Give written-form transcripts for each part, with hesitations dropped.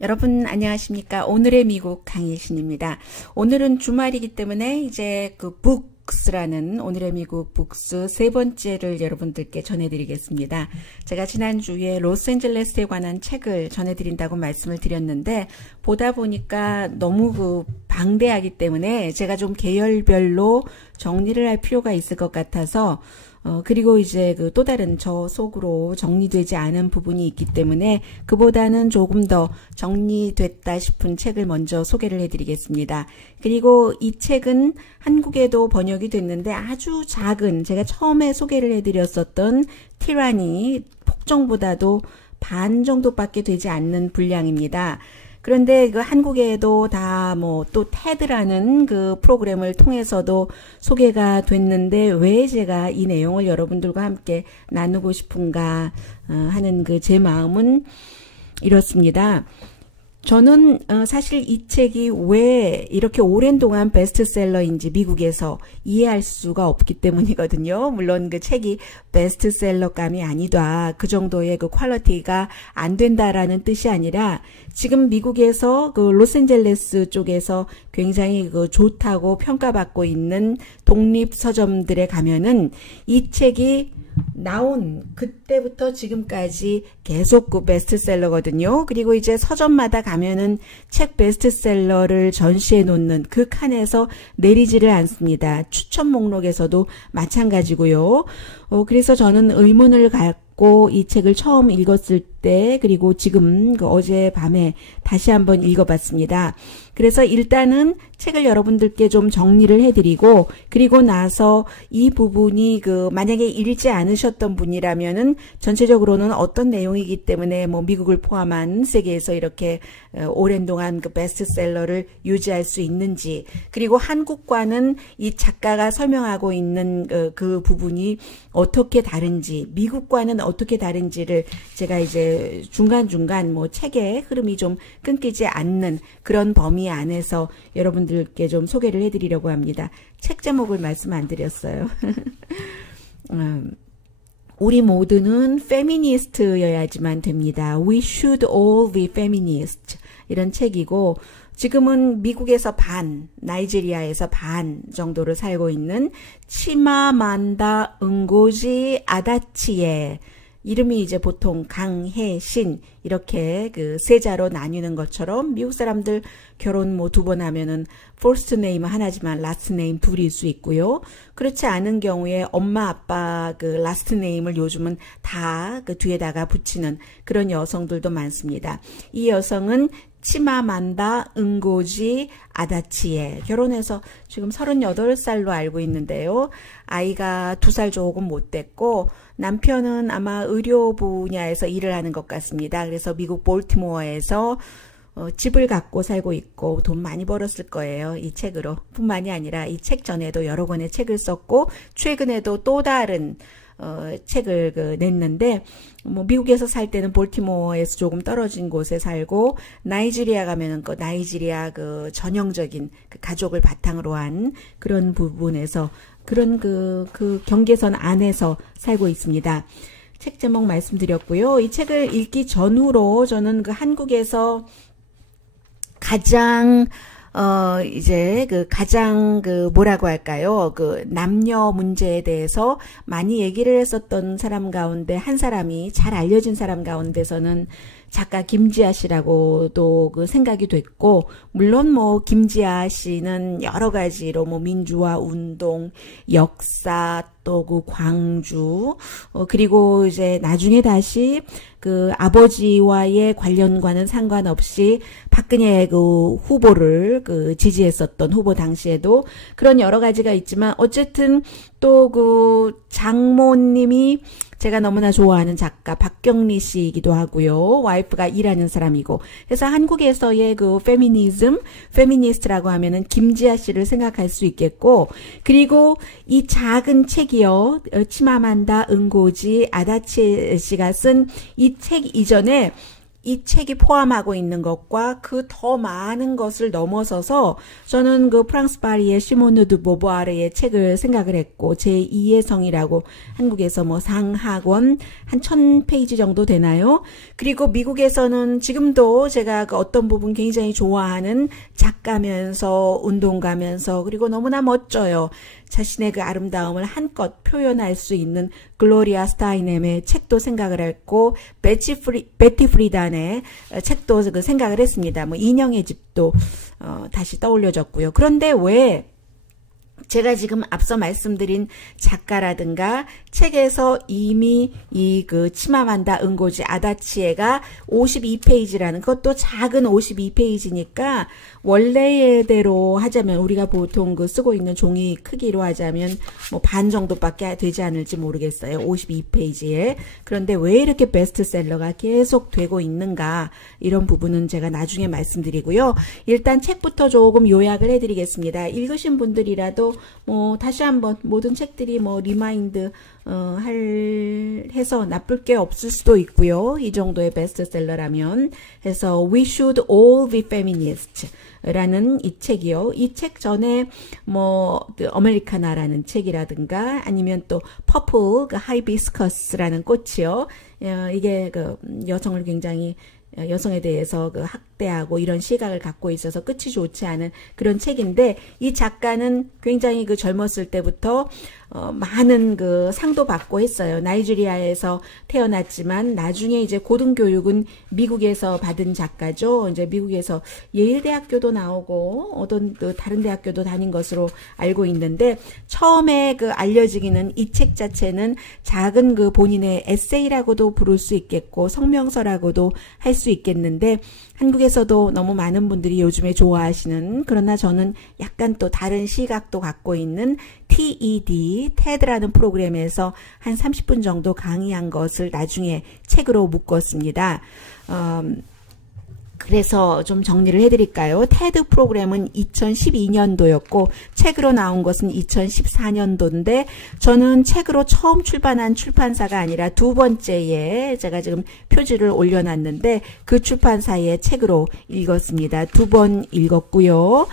여러분 안녕하십니까? 오늘의 미국 강희신입니다. 오늘은 주말이기 때문에 이제 그 북스라는 오늘의 미국 북스 세 번째를 여러분들께 전해드리겠습니다. 제가 지난주에 로스앤젤레스에 관한 책을 전해드린다고 말씀을 드렸는데 보다 보니까 너무 방대하기 때문에 제가 좀 계열별로 정리를 할 필요가 있을 것 같아서 그리고 이제 또 다른 저 속으로 정리되지 않은 부분이 있기 때문에 그보다는 조금 더 정리됐다 싶은 책을 먼저 소개를 해드리겠습니다. 그리고 이 책은 한국에도 번역이 됐는데 아주 작은, 제가 처음에 소개를 해드렸었던 티라니 폭정보다도 반 정도밖에 되지 않는 분량입니다. 그런데 한국에도 다 또 테드라는 그 프로그램을 통해서도 소개가 됐는데 왜 제가 이 내용을 여러분들과 함께 나누고 싶은가 하는 제 마음은 이렇습니다. 저는 사실 이 책이 왜 이렇게 오랜 동안 베스트셀러인지 미국에서 이해할 수가 없기 때문이거든요. 물론 그 책이 베스트셀러감이 아니다. 그 정도의 퀄리티가 안 된다라는 뜻이 아니라 지금 미국에서 로스앤젤레스 쪽에서 굉장히 좋다고 평가받고 있는 독립 서점들에 가면은 이 책이 나온 그때부터 지금까지 계속 베스트셀러거든요. 그리고 이제 서점마다 가면은 책 베스트셀러를 전시해 놓는 그 칸에서 내리지를 않습니다. 추천 목록에서도 마찬가지고요. 그래서 저는 의문을 갖고 이 책을 처음 읽었을 때 그리고 지금 어젯밤에 다시 한번 읽어봤습니다. 그래서 일단은 책을 여러분들께 좀 정리를 해드리고 그리고 나서 이 부분이 만약에 읽지 않으셨던 분이라면은 전체적으로는 어떤 내용이기 때문에 미국을 포함한 세계에서 이렇게 오랜 동안 베스트셀러를 유지할 수 있는지 그리고 한국과는 이 작가가 설명하고 있는 그 부분이 어떻게 다른지 미국과는 어떻게 다른지를 제가 이제 중간중간 책의 흐름이 좀 끊기지 않는 그런 범위 안에서 여러분들께 좀 소개를 해드리려고 합니다. 책 제목을 말씀 안 드렸어요. 우리 모두는 페미니스트여야지만 됩니다. We should all be feminists. 이런 책이고 지금은 미국에서 반, 나이지리아에서 반 정도를 살고 있는 치마만다 응고지 아다치에 이름이 이제 보통 강혜신 이렇게 세자로 나뉘는 것처럼 미국 사람들 결혼 2번 하면은 first name 하나지만 last name 둘일 수 있고요. 그렇지 않은 경우에 엄마 아빠 last name을 요즘은 다 뒤에다가 붙이는 그런 여성들도 많습니다. 이 여성은 치마만다 응고지 아다치에 결혼해서 지금 38살로 알고 있는데요. 아이가 2살 조금 못 됐고 남편은 아마 의료 분야에서 일을 하는 것 같습니다. 그래서 미국 볼티모어에서 집을 갖고 살고 있고 돈 많이 벌었을 거예요. 이 책으로. 뿐만이 아니라 이 책 전에도 여러 권의 책을 썼고 최근에도 또 다른 책을 냈는데 미국에서 살 때는 볼티모어에서 조금 떨어진 곳에 살고 나이지리아 가면은 나이지리아 전형적인 가족을 바탕으로 한 그런 부분에서 그런 경계선 안에서 살고 있습니다. 책 제목 말씀드렸고요. 이 책을 읽기 전후로 저는 한국에서 가장 이제 가장 뭐라고 할까요? 남녀 문제에 대해서 많이 얘기를 했었던 사람 가운데 한 사람이 잘 알려진 사람 가운데서는 작가 김지아 씨라고도 생각이 됐고 물론 김지아 씨는 여러 가지로 민주화 운동, 역사 또 광주 그리고 이제 나중에 다시 아버지와의 관련과는 상관없이 박근혜 후보를 지지했었던 후보 당시에도 그런 여러 가지가 있지만 어쨌든 또 장모님이 제가 너무나 좋아하는 작가 박경리 씨이기도 하고요. 와이프가 일하는 사람이고. 그래서 한국에서의 페미니즘, 페미니스트라고 하면은 김지아 씨를 생각할 수 있겠고, 그리고 이 작은 책이요. 치마만다 응고지 아다치 씨가 쓴 이 책 이전에 이 책이 포함하고 있는 것과 그 더 많은 것을 넘어서서 저는 그 프랑스 파리의 시모누 드 보부아르의 책을 생각을 했고, 제2의 성이라고 한국에서 뭐 상하권 한 1000페이지 정도 되나요? 그리고 미국에서는 지금도 제가 그 어떤 부분 굉장히 좋아하는 작가면서 운동가면서 그리고 너무나 멋져요. 자신의 그 아름다움을 한껏 표현할 수 있는 글로리아 스타이넴의 책도 생각을 했고, 베티 프리단의 책도 그 생각을 했습니다. 뭐 인형의 집도 다시 떠올려졌고요. 그런데 왜 제가 지금 앞서 말씀드린 작가라든가 책에서 이미 이 그 치마만다 은고지 아다치에가 52페이지라는, 그것도 작은 52페이지니까 원래대로 하자면 우리가 보통 그 쓰고 있는 종이 크기로 하자면 뭐 반 정도밖에 되지 않을지 모르겠어요. 52페이지에. 그런데 왜 이렇게 베스트셀러가 계속 되고 있는가, 이런 부분은 제가 나중에 말씀드리고요. 일단 책부터 조금 요약을 해드리겠습니다. 읽으신 분들이라도 뭐 다시 한번 모든 책들이 뭐 리마인드 해서 나쁠 게 없을 수도 있고요. 이 정도의 베스트셀러라면. 해서 We Should All Be Feminist 라는 이 책이요. 이 책 전에 뭐 아메리카나라는 책이라든가 아니면 또 퍼플 그 하이비스커스라는 꽃이요. 이게 그 여성을 굉장히, 여성에 대해서 그 학대하고 이런 시각을 갖고 있어서 끝이 좋지 않은 그런 책인데, 이 작가는 굉장히 그 젊었을 때부터 많은 그 상도 받고 했어요. 나이지리아에서 태어났지만 나중에 이제 고등교육은 미국에서 받은 작가죠. 이제 미국에서 예일대학교도 나오고 어떤 그 다른 대학교도 다닌 것으로 알고 있는데, 처음에 그 알려지기는 이 책 자체는 작은 그 본인의 에세이라고도 부를 수 있겠고 성명서라고도 할 수 있겠는데, 한국에서도 너무 많은 분들이 요즘에 좋아하시는, 그러나 저는 약간 또 다른 시각도 갖고 있는 TED라는 프로그램에서 한 30분 정도 강의한 것을 나중에 책으로 묶었습니다. 그래서 좀 정리를 해드릴까요? 테드 프로그램은 2012년도였고 책으로 나온 것은 2014년도인데 저는 책으로 처음 출판한 출판사가 아니라 두 번째에 제가 지금 표지를 올려놨는데 그 출판사의 책으로 읽었습니다. 두 번 읽었고요.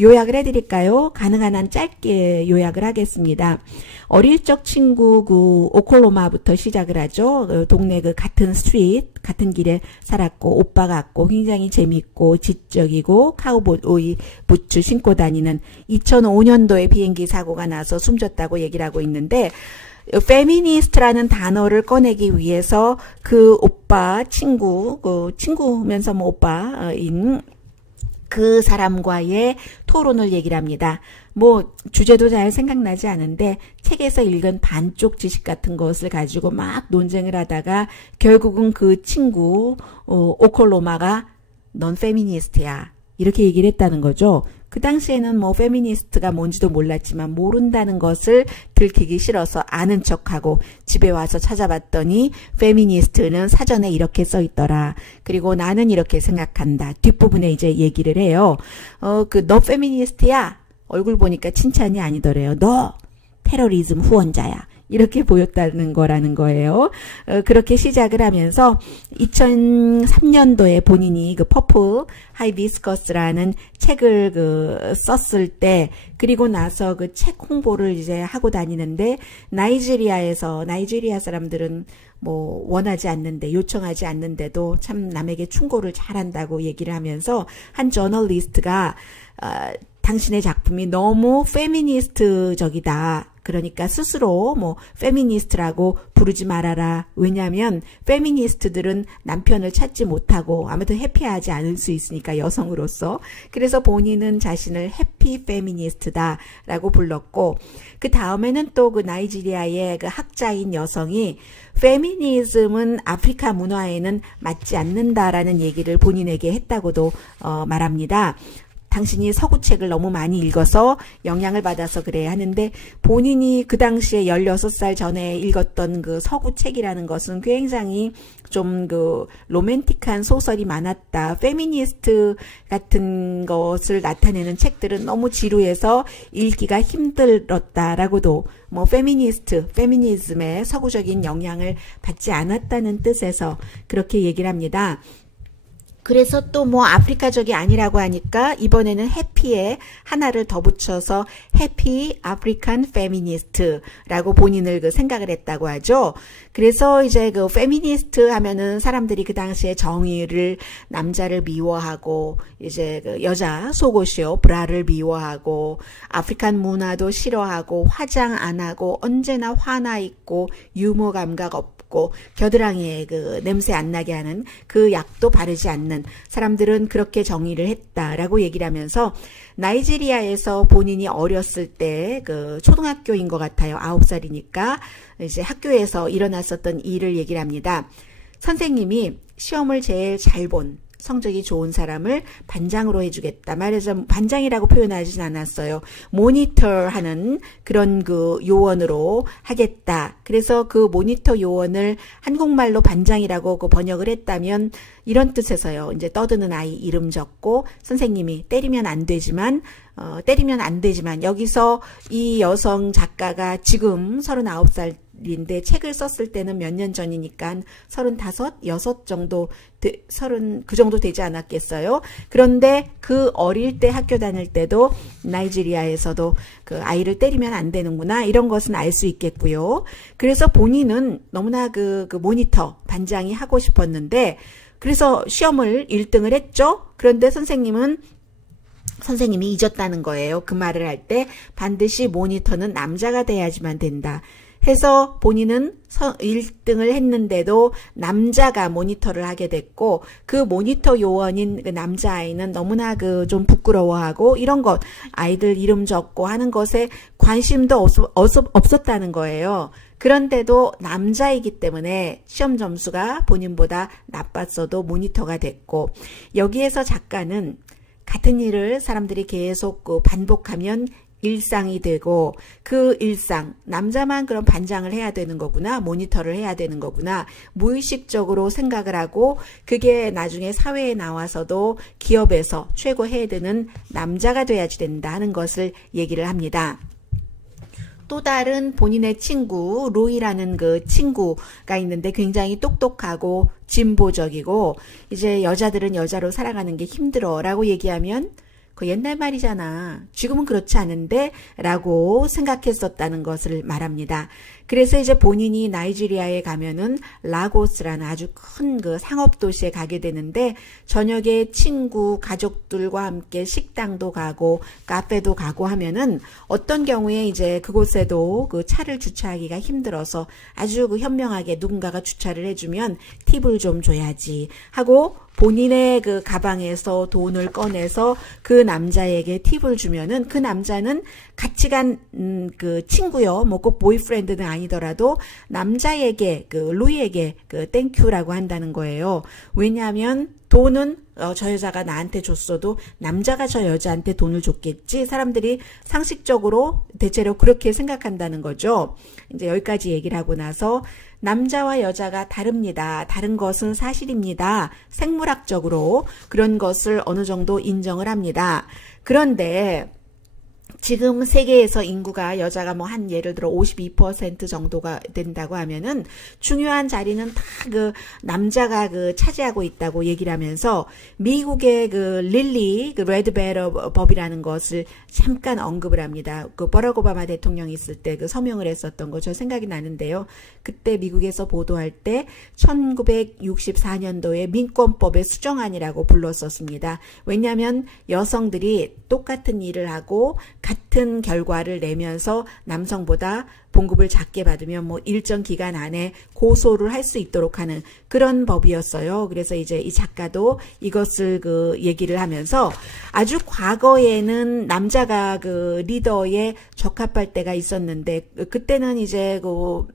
요약을 해드릴까요? 가능한 한 짧게 요약을 하겠습니다. 어릴 적 친구 그 오클라호마부터 시작을 하죠. 동네 그 같은 스트리트, 같은 길에 살았고 오빠 같고 굉장히 재밌고 지적이고 카우보이 부츠 신고 다니는 2005년도에 비행기 사고가 나서 숨졌다고 얘기를 하고 있는데 페미니스트라는 단어를 꺼내기 위해서 그 오빠 친구면서 뭐 오빠인 그 사람과의 토론을 얘기를 합니다. 뭐 주제도 잘 생각나지 않은데 책에서 읽은 반쪽 지식 같은 것을 가지고 막 논쟁을 하다가 결국은 그 친구 오클로마가 넌 페미니스트야 이렇게 얘기를 했다는 거죠. 그 당시에는 뭐 페미니스트가 뭔지도 몰랐지만 모른다는 것을 들키기 싫어서 아는 척하고 집에 와서 찾아봤더니 페미니스트는 사전에 이렇게 써있더라. 그리고 나는 이렇게 생각한다. 뒷부분에 이제 얘기를 해요. 너 페미니스트야? 얼굴 보니까 칭찬이 아니더래요. 너 테러리즘 후원자야. 이렇게 보였다는 거라는 거예요. 그렇게 시작을 하면서 2003년도에 본인이 그 퍼플 하이비스커스라는 책을 썼을 때 그리고 나서 그 책 홍보를 이제 하고 다니는데 나이지리아 사람들은 뭐 원하지 않는데 요청하지 않는데도 참 남에게 충고를 잘한다고 얘기를 하면서 한 저널리스트가 당신의 작품이 너무 페미니스트적이다. 그러니까 스스로 뭐 페미니스트라고 부르지 말아라. 왜냐하면 페미니스트들은 남편을 찾지 못하고 아무튼 해피하지 않을 수 있으니까 여성으로서. 그래서 본인은 자신을 해피 페미니스트다라고 불렀고 그 다음에는 또 그 나이지리아의 그 학자인 여성이 페미니즘은 아프리카 문화에는 맞지 않는다라는 얘기를 본인에게 했다고도 말합니다. 당신이 서구책을 너무 많이 읽어서 영향을 받아서 그래 하는데 본인이 그 당시에 16살 전에 읽었던 그 서구책이라는 것은 굉장히 좀 그 로맨틱한 소설이 많았다. 페미니스트 같은 것을 나타내는 책들은 너무 지루해서 읽기가 힘들었다라고도 뭐 페미니즘의 서구적인 영향을 받지 않았다는 뜻에서 그렇게 얘기를 합니다. 그래서 또 뭐 아프리카적이 아니라고 하니까 이번에는 해피에 하나를 더 붙여서 해피 아프리칸 페미니스트라고 본인을 그 생각을 했다고 하죠. 그래서 이제 그 페미니스트 하면은 사람들이 그 당시에 정의를 남자를 미워하고 이제 그 여자 속옷이요 브라를 미워하고 아프리칸 문화도 싫어하고 화장 안 하고 언제나 화나 있고 유머 감각 없고 겨드랑이에 그 냄새 안 나게 하는 그 약도 바르지 않는 사람들은 그렇게 정의를 했다라고 얘기를 하면서 나이지리아에서 본인이 어렸을 때 그 초등학교인 것 같아요. 9살이니까 이제 학교에서 일어났었던 일을 얘기를 합니다. 선생님이 시험을 제일 잘 본 성적이 좋은 사람을 반장으로 해주겠다. 말해서 반장이라고 표현하진 않았어요. 모니터 하는 그런 그 요원으로 하겠다. 그래서 그 모니터 요원을 한국말로 반장이라고 그 번역을 했다면 이런 뜻에서요. 이제 떠드는 아이 이름 적고 선생님이 때리면 안 되지만 여기서 이 여성 작가가 지금 39살 인데 책을 썼을 때는 몇 년 전이니까 35, 6 정도, 30, 그 정도 되지 않았겠어요. 그런데 그 어릴 때 학교 다닐 때도 나이지리아에서도 그 아이를 때리면 안 되는구나 이런 것은 알 수 있겠고요. 그래서 본인은 너무나 그 모니터 반장이 하고 싶었는데 그래서 시험을 1등을 했죠. 그런데 선생님이 잊었다는 거예요. 그 말을 할 때 반드시 모니터는 남자가 돼야지만 된다. 해서 본인은 1등을 했는데도 남자가 모니터를 하게 됐고 그 모니터 요원인 그 남자아이는 너무나 그 좀 부끄러워하고 이런 것 아이들 이름 적고 하는 것에 관심도 없었다는 거예요. 그런데도 남자이기 때문에 시험 점수가 본인보다 나빴어도 모니터가 됐고 여기에서 작가는 같은 일을 사람들이 계속 반복하면 일상이 되고 그 일상 남자만 그런 반장을 해야 되는 거구나 모니터를 해야 되는 거구나 무의식적으로 생각을 하고 그게 나중에 사회에 나와서도 기업에서 최고 헤드는 남자가 돼야지 된다 하는 것을 얘기를 합니다. 또 다른 본인의 친구 로이라는 그 친구가 있는데 굉장히 똑똑하고 진보적이고 이제 여자들은 여자로 살아가는 게 힘들어 라고 얘기하면 그 옛날 말이잖아. 지금은 그렇지 않은데 라고 생각했었다는 것을 말합니다. 그래서 이제 본인이 나이지리아에 가면은 라고스라는 아주 큰 그 상업도시에 가게 되는데 저녁에 친구, 가족들과 함께 식당도 가고 카페도 가고 하면은 어떤 경우에 이제 그곳에도 그 차를 주차하기가 힘들어서 아주 그 현명하게 누군가가 주차를 해주면 팁을 좀 줘야지 하고 본인의 그 가방에서 돈을 꺼내서 그 남자에게 팁을 주면은 그 남자는 같이 간 그 친구요. 뭐 꼭 보이프렌드는 아니더라도 남자에게 그 루이에게 그 땡큐라고 한다는 거예요. 왜냐하면 돈은 저 여자가 나한테 줬어도 남자가 저 여자한테 돈을 줬겠지. 사람들이 상식적으로 대체로 그렇게 생각한다는 거죠. 이제 여기까지 얘기를 하고 나서 남자와 여자가 다릅니다. 다른 것은 사실입니다. 생물학적으로 그런 것을 어느 정도 인정을 합니다. 그런데 지금 세계에서 인구가 여자가 뭐 한 예를 들어 52% 정도가 된다고 하면은 중요한 자리는 다 그 남자가 그 차지하고 있다고 얘기를 하면서 미국의 그 릴리 그 레드베러 법이라는 것을 잠깐 언급을 합니다. 그 버락 오바마 대통령이 있을 때 그 서명을 했었던 거 저 생각이 나는데요. 그때 미국에서 보도할 때 1964년도에 민권법의 수정안이라고 불렀었습니다. 왜냐하면 여성들이 똑같은 일을 하고 같은 결과를 내면서 남성보다 봉급을 작게 받으면 뭐 일정 기간 안에 고소를 할 수 있도록 하는 그런 법이었어요. 그래서 이제 이 작가도 이것을 그 얘기를 하면서 아주 과거에는 남자가 그 리더에 적합할 때가 있었는데 그때는 이제 그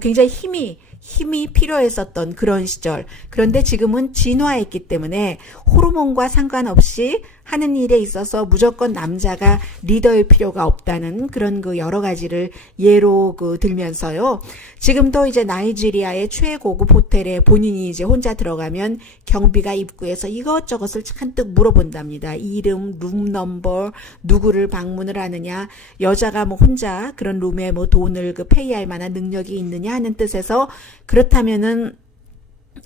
굉장히 힘이 필요했었던 그런 시절. 그런데 지금은 진화했기 때문에 호르몬과 상관없이 하는 일에 있어서 무조건 남자가 리더일 필요가 없다는 그런 그 여러 가지를 예로 들면서요. 지금도 이제 나이지리아의 최고급 호텔에 본인이 이제 혼자 들어가면 경비가 입구에서 이것저것을 잔뜩 물어본답니다. 이름, 룸 넘버, 누구를 방문을 하느냐, 여자가 뭐 혼자 그런 룸에 뭐 돈을 페이할 만한 능력이 있느냐 하는 뜻에서 그렇다면은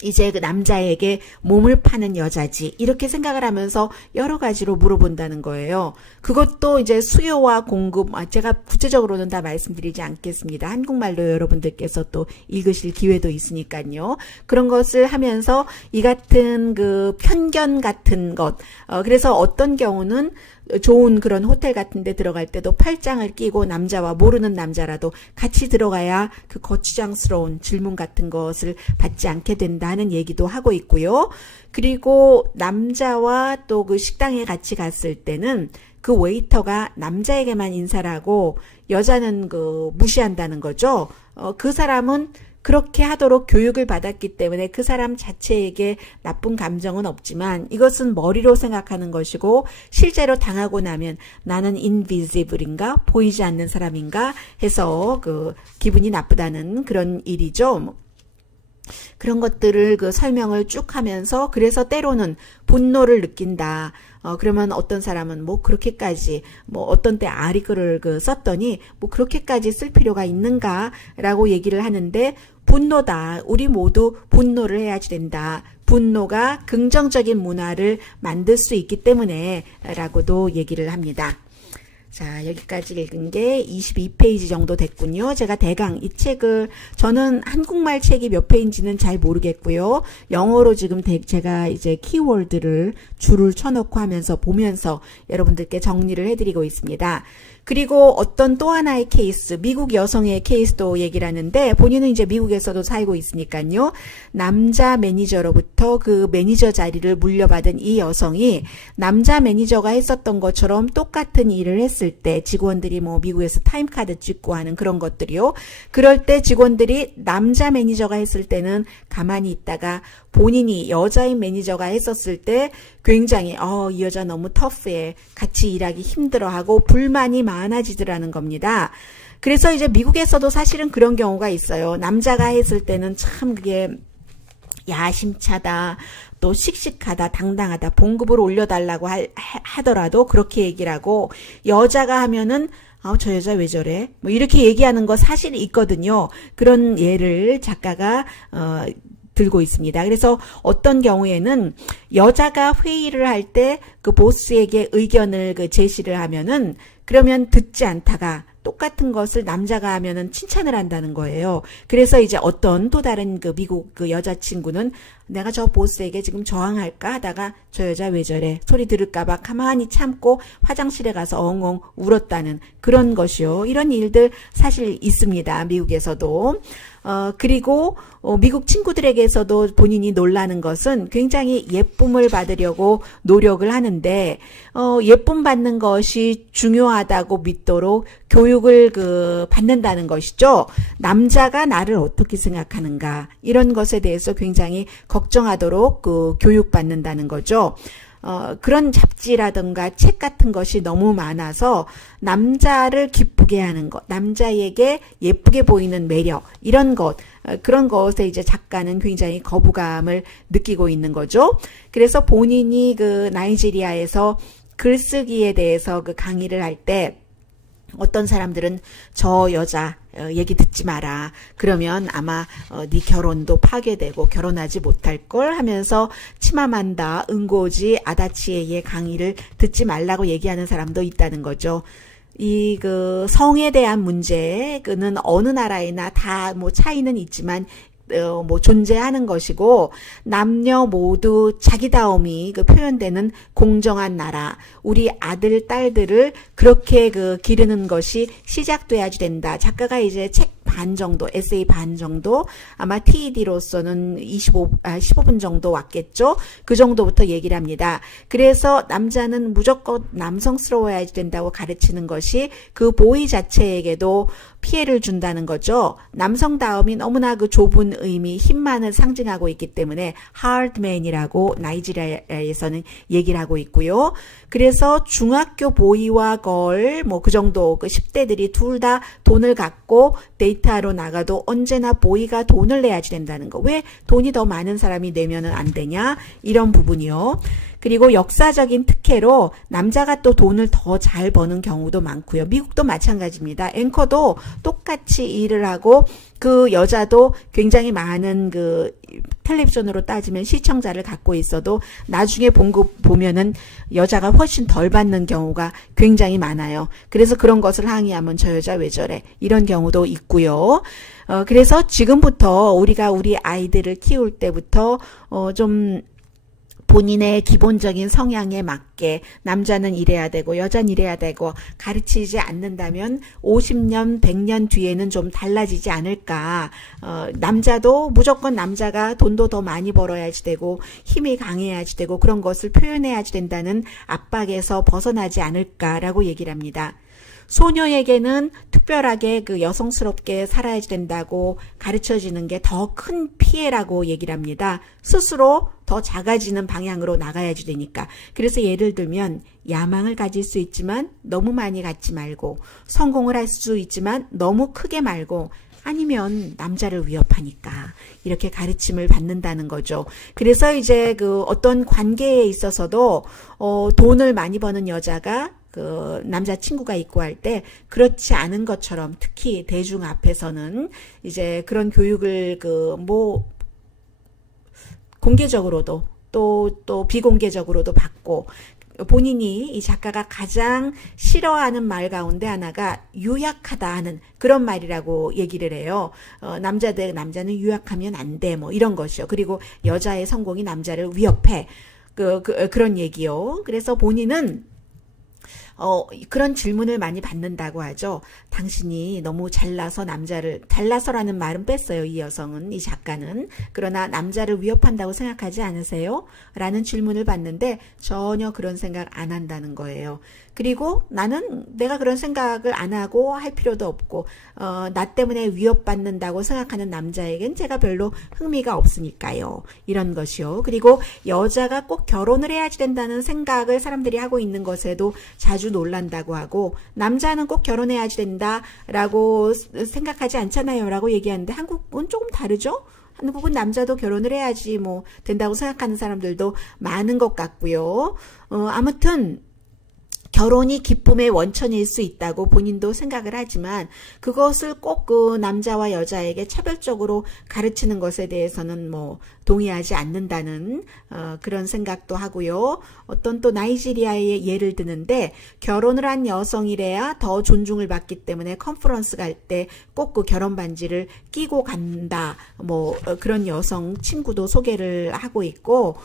이제 그 남자에게 몸을 파는 여자지 이렇게 생각을 하면서 여러 가지로 물어본다는 거예요. 그것도 이제 수요와 공급, 제가 구체적으로는 다 말씀드리지 않겠습니다. 한국말로 여러분들께서 또 읽으실 기회도 있으니까요. 그런 것을 하면서 이 같은 그 편견 같은 것, 그래서 어떤 경우는 좋은 그런 호텔 같은 데 들어갈 때도 팔짱을 끼고 남자와 모르는 남자라도 같이 들어가야 그 거추장스러운 질문 같은 것을 받지 않게 된다는 얘기도 하고 있고요. 그리고 남자와 또 그 식당에 같이 갔을 때는 그 웨이터가 남자에게만 인사를 하고 여자는 그 무시한다는 거죠. 그 사람은 그렇게 하도록 교육을 받았기 때문에 그 사람 자체에게 나쁜 감정은 없지만 이것은 머리로 생각하는 것이고 실제로 당하고 나면 나는 인비지블인가? 보이지 않는 사람인가? 해서 그 기분이 나쁘다는 그런 일이죠. 그런 것들을 그 설명을 쭉 하면서 그래서 때로는 분노를 느낀다. 그러면 어떤 사람은 뭐 그렇게까지 뭐 어떤 때 아리글을 썼더니 뭐 그렇게까지 쓸 필요가 있는가라고 얘기를 하는데 분노다. 우리 모두 분노를 해야지 된다. 분노가 긍정적인 문화를 만들 수 있기 때문에 라고도 얘기를 합니다. 자, 여기까지 읽은 게 22페이지 정도 됐군요. 제가 대강 이 책을, 저는 한국말 책이 몇 페이지는 잘 모르겠고요. 영어로 지금 제가 이제 키워드를 줄을 쳐놓고 하면서 보면서 여러분들께 정리를 해드리고 있습니다. 그리고 어떤 또 하나의 케이스, 미국 여성의 케이스도 얘기를 하는데 본인은 이제 미국에서도 살고 있으니까요. 남자 매니저로부터 그 매니저 자리를 물려받은 이 여성이 남자 매니저가 했었던 것처럼 똑같은 일을 했을 때 직원들이 뭐 미국에서 타임카드 찍고 하는 그런 것들이요. 그럴 때 직원들이 남자 매니저가 했을 때는 가만히 있다가 본인이 여자인 매니저가 했었을 때 굉장히 이 여자 너무 터프해. 같이 일하기 힘들어하고 불만이 많아지더라는 겁니다. 그래서 이제 미국에서도 사실은 그런 경우가 있어요. 남자가 했을 때는 참 그게 야심차다. 또 씩씩하다, 당당하다, 봉급을 올려달라고 하더라도 그렇게 얘기를 하고 여자가 하면은 저 여자 왜 저래? 뭐 이렇게 얘기하는 거 사실 있거든요. 그런 예를 작가가 들고 있습니다. 그래서 어떤 경우에는 여자가 회의를 할 때 그 보스에게 의견을 제시를 하면은 그러면 듣지 않다가 똑같은 것을 남자가 하면은 칭찬을 한다는 거예요. 그래서 이제 어떤 또 다른 그 미국 그 여자친구는 내가 저 보스에게 지금 저항할까 하다가 저 여자 왜 저래 소리 들을까봐 가만히 참고 화장실에 가서 엉엉 울었다는 그런 것이요. 이런 일들 사실 있습니다. 미국에서도. 그리고 미국 친구들에게서도 본인이 놀라는 것은 굉장히 예쁨을 받으려고 노력을 하는데 예쁨 받는 것이 중요하다고 믿도록 교육을 받는다는 것이죠. 남자가 나를 어떻게 생각하는가 이런 것에 대해서 굉장히 걱정하도록 교육받는다는 거죠. 그런 잡지라든가 책 같은 것이 너무 많아서 남자를 기쁘게 하는 것, 남자에게 예쁘게 보이는 매력, 이런 것, 그런 것에 이제 작가는 굉장히 거부감을 느끼고 있는 거죠. 그래서 본인이 나이지리아에서 글쓰기에 대해서 강의를 할 때 어떤 사람들은 저 여자 얘기 듣지 마라. 그러면 아마 네 결혼도 파괴되고 결혼하지 못할 걸 하면서 치마만다, 응고지, 아다치에의 강의를 듣지 말라고 얘기하는 사람도 있다는 거죠. 이 성에 대한 문제는 어느 나라에나 다 뭐 차이는 있지만 뭐 존재하는 것이고 남녀 모두 자기다움이 표현되는 공정한 나라, 우리 아들 딸들을 그렇게 기르는 것이 시작돼야지 된다. 작가가 이제 책 반 정도, 에세이 반 정도, 아마 TED로서는 15분 정도 왔겠죠. 그 정도부터 얘기를 합니다. 그래서 남자는 무조건 남성스러워야지 된다고 가르치는 것이 그 보이 자체에게도 피해를 준다는 거죠. 남성다움이 너무나 그 좁은 의미, 힘만을 상징하고 있기 때문에 hard man이라고 나이지리아에서는 얘기를 하고 있고요. 그래서 중학교 보이와 걸 뭐 그 정도 그 10대들이 둘 다 돈을 갖고 데이트하러 나가도 언제나 보이가 돈을 내야지 된다는 거. 왜 돈이 더 많은 사람이 내면은 안 되냐? 이런 부분이요. 그리고 역사적인 특혜로 남자가 또 돈을 더 잘 버는 경우도 많고요. 미국도 마찬가지입니다. 앵커도 똑같이 일을 하고 그 여자도 굉장히 많은 그 텔레비전으로 따지면 시청자를 갖고 있어도 나중에 보면은 여자가 훨씬 덜 받는 경우가 굉장히 많아요. 그래서 그런 것을 항의하면 저 여자 왜 저래? 이런 경우도 있고요. 그래서 지금부터 우리가 우리 아이들을 키울 때부터 좀 본인의 기본적인 성향에 맞게 남자는 이래야 되고 여자는 이래야 되고 가르치지 않는다면 50년, 100년 뒤에는 좀 달라지지 않을까. 남자도 무조건 남자가 돈도 더 많이 벌어야지 되고 힘이 강해야지 되고 그런 것을 표현해야지 된다는 압박에서 벗어나지 않을까라고 얘기를 합니다. 소녀에게는 특별하게 그 여성스럽게 살아야지 된다고 가르쳐지는 게 더 큰 피해라고 얘기를 합니다. 스스로 더 작아지는 방향으로 나가야지 되니까. 그래서 예를 들면 야망을 가질 수 있지만 너무 많이 갖지 말고 성공을 할 수 있지만 너무 크게 말고 아니면 남자를 위협하니까 이렇게 가르침을 받는다는 거죠. 그래서 이제 그 어떤 관계에 있어서도 돈을 많이 버는 여자가 그 남자친구가 있고 할 때 그렇지 않은 것처럼 특히 대중 앞에서는 이제 그런 교육을 그 뭐 공개적으로도 또 비공개적으로도 받고 본인이 이 작가가 가장 싫어하는 말 가운데 하나가 유약하다 하는 그런 말이라고 얘기를 해요. 남자는 유약하면 안 돼 뭐 이런 것이요. 그리고 여자의 성공이 남자를 위협해 그런 얘기요. 그래서 본인은 그런 질문을 많이 받는다고 하죠. 당신이 너무 잘나서라는 말은 뺐어요. 이 여성은, 이 작가는. 그러나 남자를 위협한다고 생각하지 않으세요? 라는 질문을 받는데 전혀 그런 생각 안 한다는 거예요. 그리고 나는 내가 그런 생각을 안 하고 할 필요도 없고 나 때문에 위협받는다고 생각하는 남자에겐 제가 별로 흥미가 없으니까요. 이런 것이요. 그리고 여자가 꼭 결혼을 해야지 된다는 생각을 사람들이 하고 있는 것에도 자주 놀란다고 하고 남자는 꼭 결혼해야지 된다라고 생각하지 않잖아요. 라고 얘기하는데 한국은 조금 다르죠? 한국은 남자도 결혼을 해야지 뭐 된다고 생각하는 사람들도 많은 것 같고요. 아무튼 결혼이 기쁨의 원천일 수 있다고 본인도 생각을 하지만 그것을 꼭 그 남자와 여자에게 차별적으로 가르치는 것에 대해서는 뭐 동의하지 않는다는 그런 생각도 하고요. 어떤 또 나이지리아의 예를 드는데 결혼을 한 여성이래야 더 존중을 받기 때문에 컨퍼런스 갈 때 꼭 그 결혼 반지를 끼고 간다. 뭐 그런 여성 친구도 소개를 하고 있고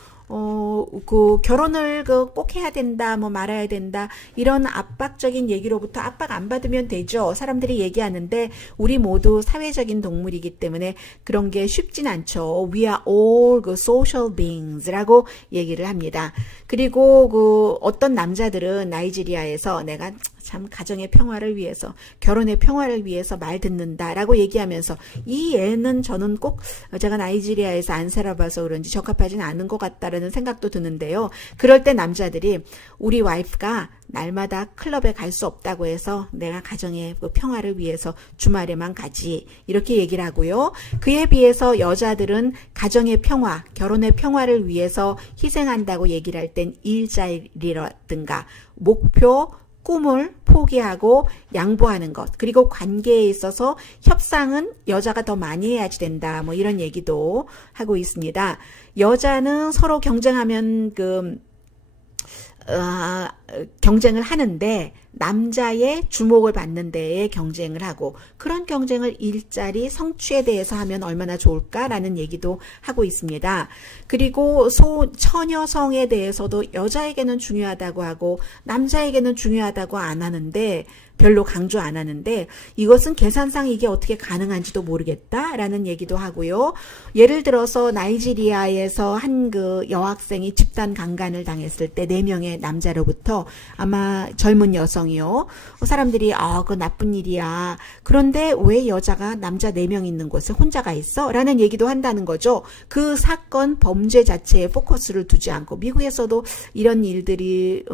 그 결혼을 꼭 해야 된다, 뭐 말아야 된다, 이런 압박적인 얘기로부터 압박 안 받으면 되죠. 사람들이 얘기하는데 우리 모두 사회적인 동물이기 때문에 그런 게 쉽진 않죠. We are all social beings라고 얘기를 합니다. 그리고 그 어떤 남자들은 나이지리아에서 내가 참 가정의 평화를 위해서 결혼의 평화를 위해서 말 듣는다라고 얘기하면서 이 애는 저는 꼭 제가 나이지리아에서 안 살아봐서 그런지 적합하지는 않은 것 같다라는 생각도 드는데요. 그럴 때 남자들이 우리 와이프가 날마다 클럽에 갈 수 없다고 해서 내가 가정의 그 평화를 위해서 주말에만 가지 이렇게 얘기를 하고요. 그에 비해서 여자들은 가정의 평화, 결혼의 평화를 위해서 희생한다고 얘기를 할 땐 일자리라든가 목표, 꿈을 포기하고 양보하는 것, 그리고 관계에 있어서 협상은 여자가 더 많이 해야지 된다, 뭐 이런 얘기도 하고 있습니다. 여자는 서로 경쟁하면 경쟁을 하는데 남자의 주목을 받는 데에 경쟁을 하고 그런 경쟁을 일자리 성취에 대해서 하면 얼마나 좋을까라는 얘기도 하고 있습니다. 그리고 처녀성에 대해서도 여자에게는 중요하다고 하고 남자에게는 중요하다고 안 하는데 별로 강조 안 하는데 이것은 계산상 이게 어떻게 가능한지도 모르겠다라는 얘기도 하고요. 예를 들어서 나이지리아에서 한 그 여학생이 집단 강간을 당했을 때 4명의 남자로부터 아마 젊은 여성 여성이요. 사람들이 그 나쁜 일이야. 그런데 왜 여자가 남자 4명 있는 곳에 혼자가 있어? 라는 얘기도 한다는 거죠. 그 사건 범죄 자체에 포커스를 두지 않고 미국에서도 이런 일들이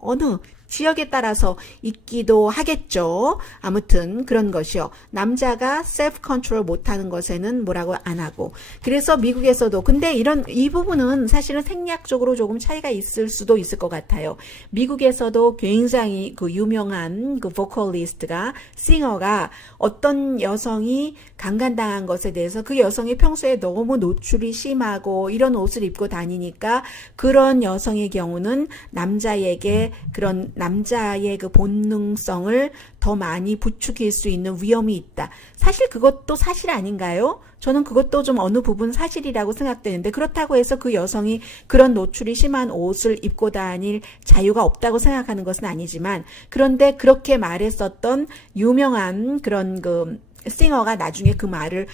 어느 지역에 따라서 있기도 하겠죠. 아무튼 그런 것이요. 남자가 셀프 컨트롤 못하는 것에는 뭐라고 안 하고. 그래서 미국에서도 근데 이 부분은 사실은 생략적으로 조금 차이가 있을 수도 있을 것 같아요. 미국에서도 굉장히 그 유명한 그 보컬리스트가 싱어가 어떤 여성이 강간당한 것에 대해서 그 여성이 평소에 너무 노출이 심하고 이런 옷을 입고 다니니까 그런 여성의 경우는 남자에게 그런 남자의 그 본능성을 더 많이 부추길 수 있는 위험이 있다. 사실 그것도 사실 아닌가요? 저는 그것도 좀 어느 부분 사실이라고 생각되는데 그렇다고 해서 그 여성이 그런 노출이 심한 옷을 입고 다닐 자유가 없다고 생각하는 것은 아니지만 그런데 그렇게 말했었던 유명한 그런 그 싱어가 나중에 그 말을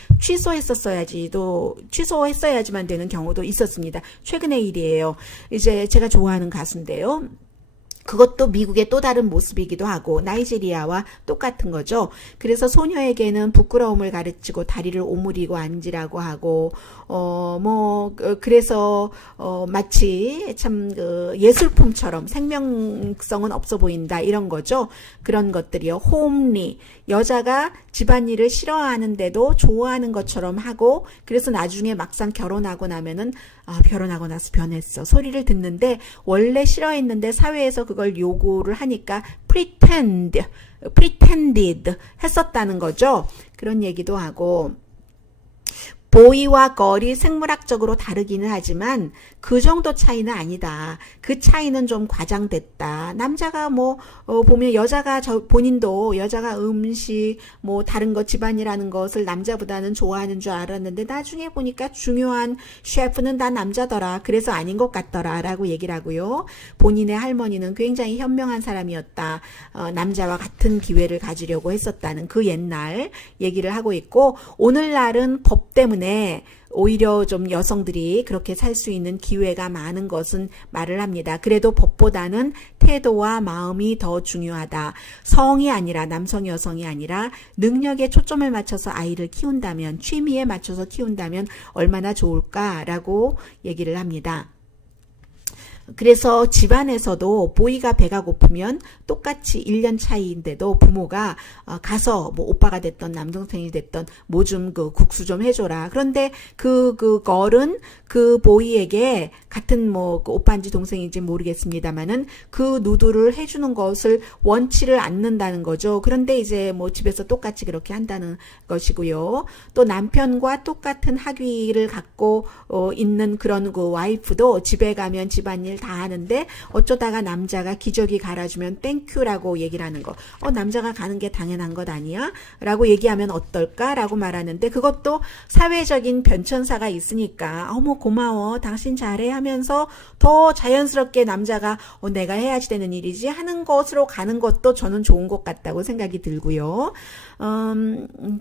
취소했어야지만 되는 경우도 있었습니다. 최근의 일이에요. 이제 제가 좋아하는 가수인데요. 그것도 미국의 또 다른 모습이기도 하고 나이지리아와 똑같은 거죠. 그래서 소녀에게는 부끄러움을 가르치고 다리를 오므리고 앉으라고 하고 그래서 마치 참 그 예술품처럼 생명성은 없어 보인다 이런 거죠. 그런 것들이요. 홈리 여자가 집안일을 싫어하는데도 좋아하는 것처럼 하고 그래서 나중에 막상 결혼하고 나면은 결혼하고 나서 변했어 소리를 듣는데 원래 싫어했는데 사회에서 그걸 요구를 하니까 pretended 했었다는 거죠. 그런 얘기도 하고 보이와 걸이 생물학적으로 다르기는 하지만 그 정도 차이는 아니다. 그 차이는 좀 과장됐다. 남자가 보면 여자가 본인도 여자가 음식 다른 거 집안이라는 것을 남자보다는 좋아하는 줄 알았는데 나중에 보니까 중요한 셰프는 다 남자더라. 그래서 아닌 것 같더라 라고 얘기를 하고요. 본인의 할머니는 굉장히 현명한 사람이었다. 남자와 같은 기회를 가지려고 했었다는 그 옛날 얘기를 하고 있고 오늘날은 법 때문에 오히려 좀 여성들이 그렇게 살 수 있는 기회가 많은 것은 말을 합니다. 그래도 법보다는 태도와 마음이 더 중요하다. 성이 아니라 남성 여성이 아니라 능력에 초점을 맞춰서 아이를 키운다면 취미에 맞춰서 키운다면 얼마나 좋을까라고 얘기를 합니다. 그래서 집안에서도 보이가 배가 고프면 똑같이 1년 차이인데도 부모가 가서 오빠가 됐던 남동생이 됐던 좀 그 국수 좀 해줘라. 그런데 그 걸은 그 보이에게 같은 그 오빠인지 동생인지 모르겠습니다만은 그 누드를 해주는 것을 원치를 않는다는 거죠. 그런데 이제 집에서 똑같이 그렇게 한다는 것이고요. 또 남편과 똑같은 학위를 갖고 있는 그런 그 와이프도 집에 가면 집안일 다 하는데 어쩌다가 남자가 기저귀 갈아주면 땡큐라고 얘기를 하는 거. 남자가 가는 게 당연한 것 아니야? 라고 얘기하면 어떨까? 라고 말하는데 그것도 사회적인 변천사가 있으니까 어머 고마워 당신 잘해 하면서 더 자연스럽게 남자가 내가 해야지 되는 일이지 하는 것으로 가는 것도 저는 좋은 것 같다고 생각이 들고요.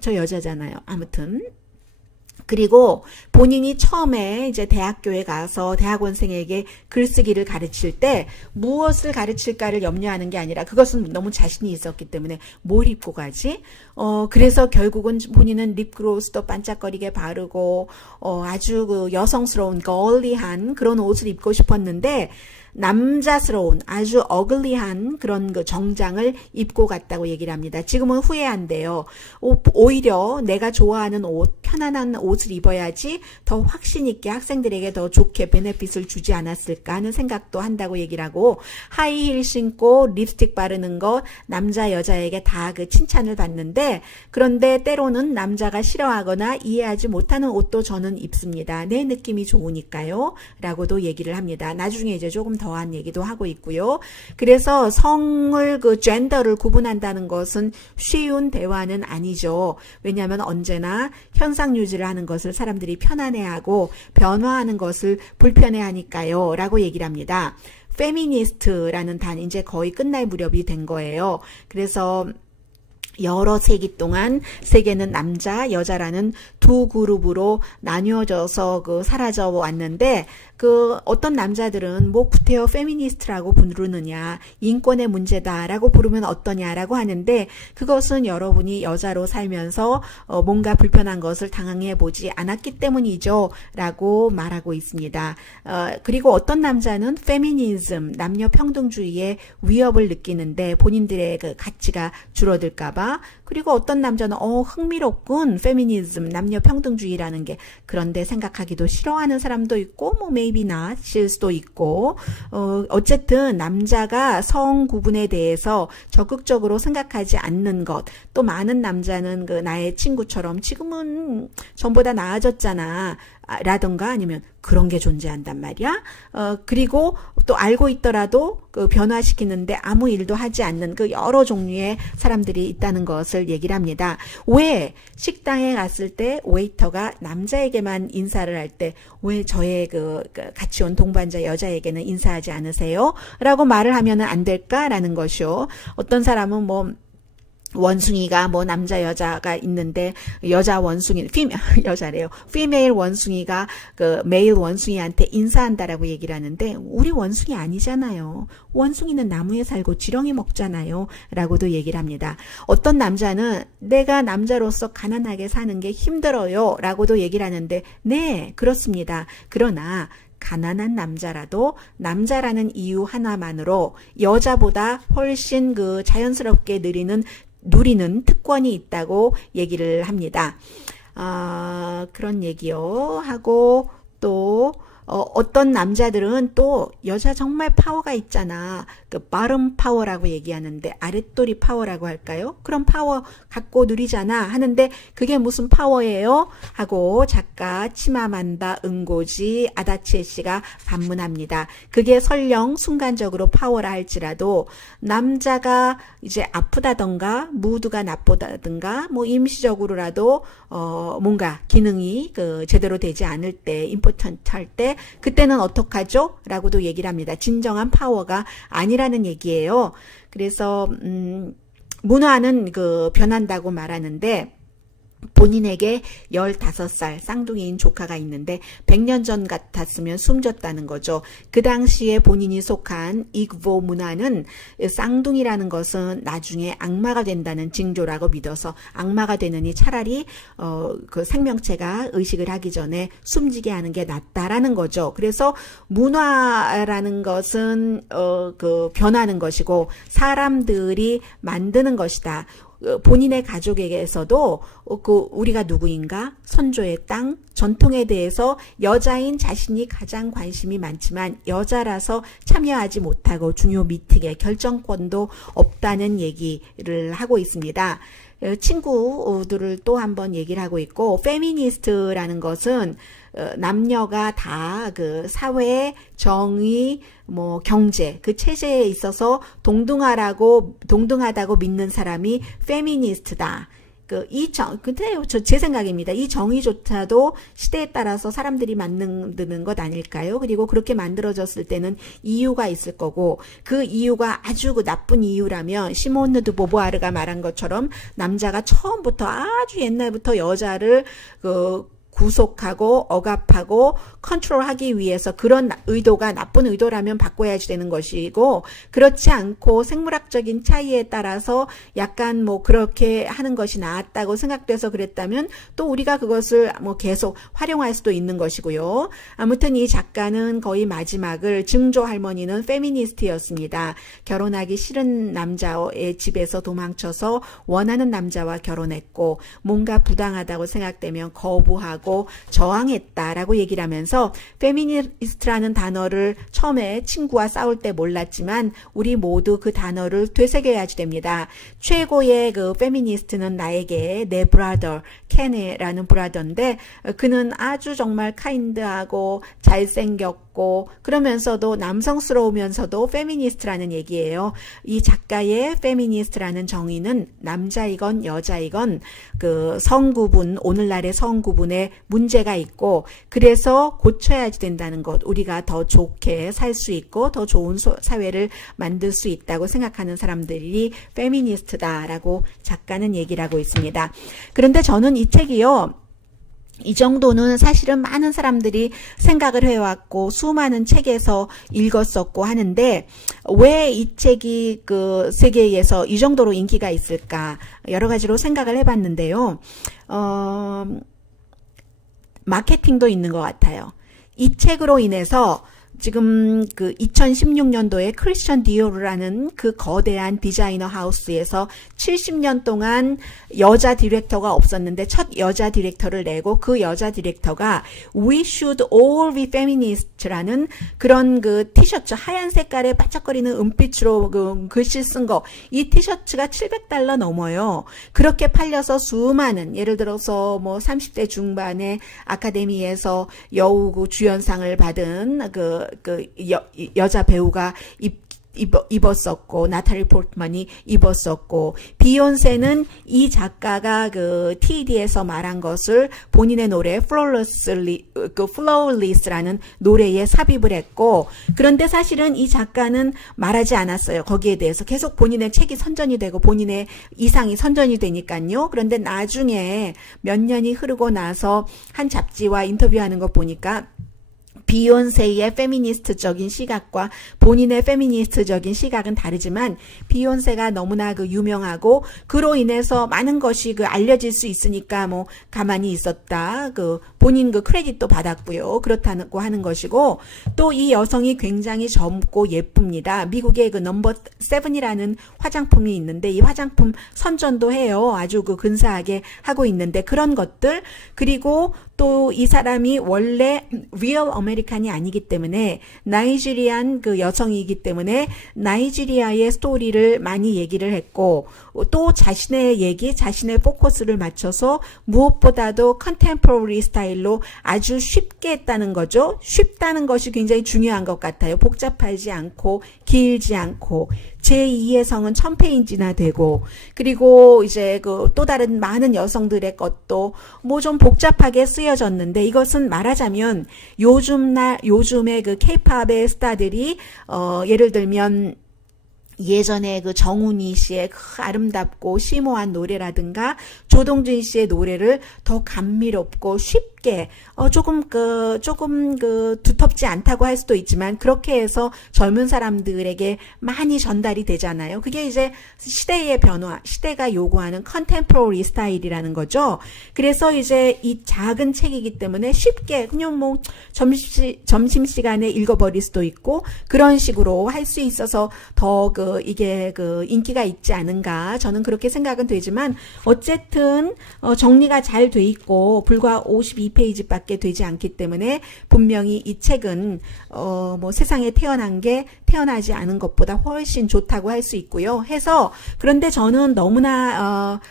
저 여자잖아요. 아무튼 그리고 본인이 처음에 이제 대학교에 가서 대학원생에게 글쓰기를 가르칠 때 무엇을 가르칠까를 염려하는 게 아니라 그것은 너무 자신이 있었기 때문에 뭘 입고 가지? 그래서 결국은 본인은 립그로스도 반짝거리게 바르고 아주 그 여성스러운 걸리한 그런 옷을 입고 싶었는데 남자스러운 아주 어글리한 그런 그 정장을 입고 갔다고 얘기를 합니다. 지금은 후회한대요. 오히려 내가 좋아하는 옷, 편안한 옷을 입어야지 더 확신 있게 학생들에게 더 좋게 베네핏을 주지 않았을까 하는 생각도 한다고 얘기를 하고 하이힐 신고 립스틱 바르는 것 남자 여자에게 다 그 칭찬을 받는데 그런데 때로는 남자가 싫어하거나 이해하지 못하는 옷도 저는 입습니다. 내 느낌이 좋으니까요. 라고도 얘기를 합니다. 나중에 이제 조금 더한 얘기도 하고 있고요. 그래서 성을 그 젠더를 구분한다는 것은 쉬운 대화는 아니죠. 왜냐하면 언제나 현상 유지를 하는 것을 사람들이 편안해하고 변화하는 것을 불편해하니까요. 라고 얘기를 합니다. 페미니스트라는 단 이제 거의 끝날 무렵이 된 거예요. 그래서 여러 세기 동안 세계는 남자, 여자라는 두 그룹으로 나뉘어져서 사라져 왔는데, 어떤 남자들은 뭐 구태여 페미니스트라고 부르느냐, 인권의 문제다라고 부르면 어떠냐라고 하는데, 그것은 여러분이 여자로 살면서 뭔가 불편한 것을 당해 보지 않았기 때문이죠 라고 말하고 있습니다. 그리고 어떤 남자는 페미니즘, 남녀 평등주의의 위협을 느끼는데 본인들의 그 가치가 줄어들까봐, 그리고 어떤 남자는 흥미롭군, 페미니즘, 남녀 평등주의라는 게. 그런데 생각하기도 싫어하는 사람도 있고, 뭐 maybe not일 수도 있고, 어쨌든 남자가 성 구분에 대해서 적극적으로 생각하지 않는 것. 또 많은 남자는 나의 친구처럼 지금은 전보다 나아졌잖아 라던가, 아니면 그런 게 존재한단 말이야. 그리고 또 알고 있더라도 변화시키는데 아무 일도 하지 않는 여러 종류의 사람들이 있다는 것을 얘기를 합니다. 왜 식당에 갔을 때 웨이터가 남자에게만 인사를 할 때 왜 저의 같이 온 동반자 여자에게는 인사하지 않으세요? 라고 말을 하면 안 될까라는 것이요. 어떤 사람은 뭐 원숭이가 뭐 남자 여자가 있는데 여자 원숭이 여자래요. 피메일 원숭이가 메일 원숭이한테 인사한다라고 얘기를 하는데 우리 원숭이 아니잖아요. 원숭이는 나무에 살고 지렁이 먹잖아요. 라고도 얘기를 합니다. 어떤 남자는 내가 남자로서 가난하게 사는 게 힘들어요. 라고도 얘기를 하는데 네, 그렇습니다. 그러나 가난한 남자라도 남자라는 이유 하나만으로 여자보다 훨씬 자연스럽게 누리는 특권이 있다고 얘기를 합니다. 그런 얘기요. 하고 또 어떤 남자들은 또 여자 정말 파워가 있잖아. bottom 파워라고 얘기하는데 아랫도리 파워라고 할까요? 그런 파워 갖고 누리잖아 하는데 그게 무슨 파워예요? 하고 작가 치마만다 응고지 아다치에 씨가 반문합니다. 그게 설령 순간적으로 파워라 할지라도 남자가 이제 아프다던가 무드가 나쁘다던가 뭐 임시적으로라도 뭔가 기능이 제대로 되지 않을 때 임포턴트 할 때 그때는 어떡하죠? 라고도 얘기를 합니다. 진정한 파워가 아니라는 얘기예요. 그래서 문화는 변한다고 말하는데 본인에게 15살 쌍둥이인 조카가 있는데 100년 전 같았으면 숨졌다는 거죠. 그 당시에 본인이 속한 이그보 문화는 쌍둥이라는 것은 나중에 악마가 된다는 징조라고 믿어서 악마가 되느니 차라리 생명체가 의식을 하기 전에 숨지게 하는 게 낫다라는 거죠. 그래서 문화라는 것은 변하는 것이고 사람들이 만드는 것이다. 본인의 가족에게서도 우리가 누구인가, 선조의 땅, 전통에 대해서 여자인 자신이 가장 관심이 많지만 여자라서 참여하지 못하고 중요 미팅에 결정권도 없다는 얘기를 하고 있습니다. 친구들을 또 한번 얘기를 하고 있고, 페미니스트라는 것은 남녀가 다 사회, 정의, 뭐 경제, 체제에 있어서 동등하다고 믿는 사람이 페미니스트다. 근데 제 생각입니다. 이 정의조차도 시대에 따라서 사람들이 만드는 것 아닐까요? 그리고 그렇게 만들어졌을 때는 이유가 있을 거고, 그 이유가 아주 나쁜 이유라면 시몬느 드 보부아르가 말한 것처럼 남자가 처음부터 아주 옛날부터 여자를 구속하고 억압하고 컨트롤하기 위해서 그런 의도가 나쁜 의도라면 바꿔야지 되는 것이고, 그렇지 않고 생물학적인 차이에 따라서 약간 뭐 그렇게 하는 것이 나았다고 생각돼서 그랬다면 또 우리가 그것을 뭐 계속 활용할 수도 있는 것이고요. 아무튼 이 작가는 거의 마지막을 증조 할머니는 페미니스트였습니다. 결혼하기 싫은 남자의 집에서 도망쳐서 원하는 남자와 결혼했고, 뭔가 부당하다고 생각되면 거부하고 저항했다라고 얘기를 하면서 페미니스트라는 단어를 처음에 친구와 싸울 때 몰랐지만 우리 모두 그 단어를 되새겨야지 됩니다. 최고의 페미니스트는 나에게 내 브라더, 케네라는 브라더인데 그는 아주 정말 카인드하고 잘생겼고 그러면서도 남성스러우면서도 페미니스트라는 얘기예요. 이 작가의 페미니스트라는 정의는 남자이건 여자이건 그 성구분, 오늘날의 성구분에 문제가 있고 그래서 고쳐야 된다는 것, 우리가 더 좋게 살 수 있고 더 좋은 사회를 만들 수 있다고 생각하는 사람들이 페미니스트다라고 작가는 얘기를 하고 있습니다. 그런데 저는 이 책이요, 이 정도는 사실은 많은 사람들이 생각을 해왔고 수많은 책에서 읽었었고 하는데 왜 이 책이 그 세계에서 이 정도로 인기가 있을까 여러 가지로 생각을 해봤는데요. 마케팅도 있는 것 같아요. 이 책으로 인해서 지금 그 2016년도에 크리스천 디오르라는 그 거대한 디자이너 하우스에서 70년 동안 여자 디렉터가 없었는데 첫 여자 디렉터를 내고 그 여자 디렉터가 We should all be feminist라는 그런 그 티셔츠 하얀 색깔에 반짝거리는 은빛으로 그 글씨 쓴 거, 이 티셔츠가 $700 넘어요. 그렇게 팔려서 수많은, 예를 들어서 뭐 30대 중반에 아카데미에서 여우구 주연상을 받은 여자 배우가 입었었고, 나탈리 포트만이 입었었고, 비욘세는 이 작가가 그 TED에서 말한 것을 본인의 노래 Flawless라는 노래에 삽입을 했고, 그런데 사실은 이 작가는 말하지 않았어요. 거기에 대해서 계속 본인의 책이 선전이 되고 본인의 이상이 선전이 되니까요. 그런데 나중에 몇 년이 흐르고 나서 한 잡지와 인터뷰하는 거 보니까 비욘세의 페미니스트적인 시각과 본인의 페미니스트적인 시각은 다르지만 비욘세가 너무나 그 유명하고 그로 인해서 많은 것이 그 알려질 수 있으니까 뭐 가만히 있었다. 그 본인 그 크레딧도 받았고요. 그렇다고 하는 것이고 또 이 여성이 굉장히 젊고 예쁩니다. 미국의 그 넘버 7이라는 화장품이 있는데 이 화장품 선전도 해요. 아주 그 근사하게 하고 있는데 그런 것들 그리고 또 이 사람이 원래 리얼 아메리칸이 아니기 때문에 나이지리안 그 여성이기 때문에 나이지리아의 스토리를 많이 얘기를 했고 또 자신의 얘기, 자신의 포커스를 맞춰서 무엇보다도 컨템포러리 스타일로 아주 쉽게 했다는 거죠. 쉽다는 것이 굉장히 중요한 것 같아요. 복잡하지 않고 길지 않고 제2의 성은 1000페이지나 되고 그리고 이제 그 또 다른 많은 여성들의 것도 뭐 좀 복잡하게 쓰여졌는데 이것은 말하자면 요즘의 그 케이팝의 스타들이 예를 들면 예전에 그 정훈이 씨의 그 아름답고 심오한 노래라든가 조동진 씨의 노래를 더 감미롭고 쉽게 조금 두텁지 않다고 할 수도 있지만 그렇게 해서 젊은 사람들에게 많이 전달이 되잖아요. 그게 이제 시대의 변화, 시대가 요구하는 컨템포러리 스타일이라는 거죠. 그래서 이제 이 작은 책이기 때문에 쉽게 그냥 뭐 점심시간에 읽어버릴 수도 있고 그런 식으로 할 수 있어서 더 이게 인기가 있지 않은가 저는 그렇게 생각은 되지만 어쨌든 정리가 잘 돼 있고 불과 52페이지밖에 되지 않기 때문에 분명히 이 책은 뭐 세상에 태어나지 않은 것보다 훨씬 좋다고 할 수 있고요. 해서 그런데 저는 너무나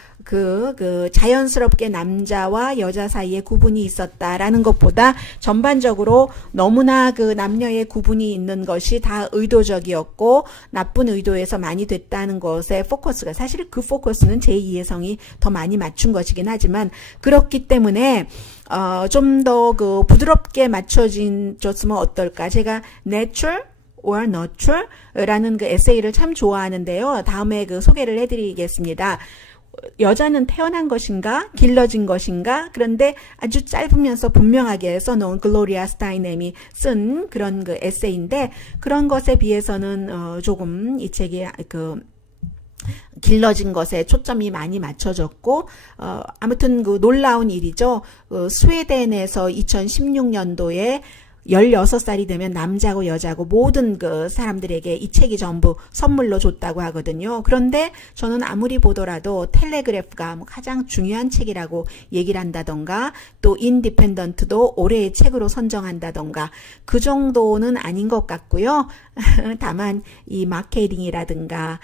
자연스럽게 남자와 여자 사이에 구분이 있었다라는 것보다 전반적으로 너무나 그 남녀의 구분이 있는 것이 다 의도적이었고 나쁜 의도에서 많이 됐다는 것에 포커스가 사실 그 포커스는 제2의 성이 더 많이 맞춘 것이긴 하지만 그렇기 때문에 좀 더 그 부드럽게 맞춰졌으면 어떨까. 제가 Natural or Nurture 라는 그 에세이를 참 좋아하는데요. 다음에 그 소개를 해드리겠습니다. 여자는 태어난 것인가 길러진 것인가 그런데 아주 짧으면서 분명하게 써놓은 글로리아 스타이넴이 쓴 그런 그 에세이인데 그런 것에 비해서는 조금 이 책이 길러진 것에 초점이 많이 맞춰졌고 아무튼 그 놀라운 일이죠. 스웨덴에서 2016년도에 16살이 되면 남자고 여자고 모든 그 사람들에게 이 책이 전부 선물로 줬다고 하거든요. 그런데 저는 아무리 보더라도 텔레그래프가 뭐 가장 중요한 책이라고 얘기를 한다던가 또 인디펜던트도 올해의 책으로 선정한다던가 그 정도는 아닌 것 같고요. 다만 이 마케팅이라든가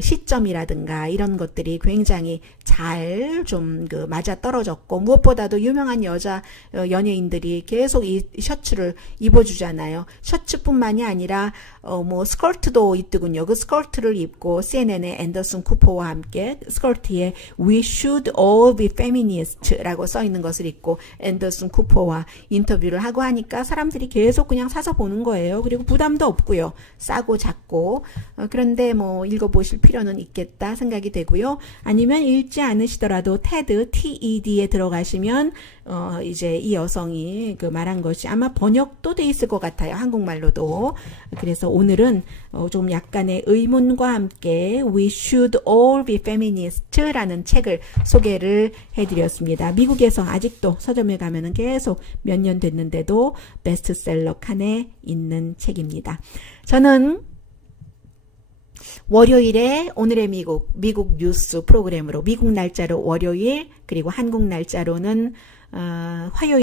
시점이라든가 이런 것들이 굉장히 잘 좀 맞아 떨어졌고 무엇보다도 유명한 여자 연예인들이 계속 이 셔츠를 입어주잖아요. 셔츠뿐만이 아니라 뭐 스커트도 있더군요. 그 스커트를 입고 CNN의 앤더슨 쿠퍼와 함께 스커트에 We should all be feminist라고 써 있는 것을 입고 앤더슨 쿠퍼와 인터뷰를 하고 하니까 사람들이 계속 그냥 사서 보는 거예요. 그리고 부담도 없고요. 싸고 작고 그런데 뭐 읽어보실 필요는 있겠다 생각이 되고요. 아니면 읽지 않으시더라도 TED, TED에 들어가시면 이제 이 여성이 그 말한 것이 아마 번역도 돼 있을 것 같아요. 한국말로도. 그래서 오늘은 좀 약간의 의문과 함께 We should all be feminist라는 책을 소개를 해드렸습니다. 미국에서 아직도 서점에 가면은 계속 몇 년 됐는데도 베스트셀러 칸에 있는 책입니다. 저는 월요일에 오늘의 미국 뉴스 프로그램으로 미국 날짜로 월요일 그리고 한국 날짜로는 화요일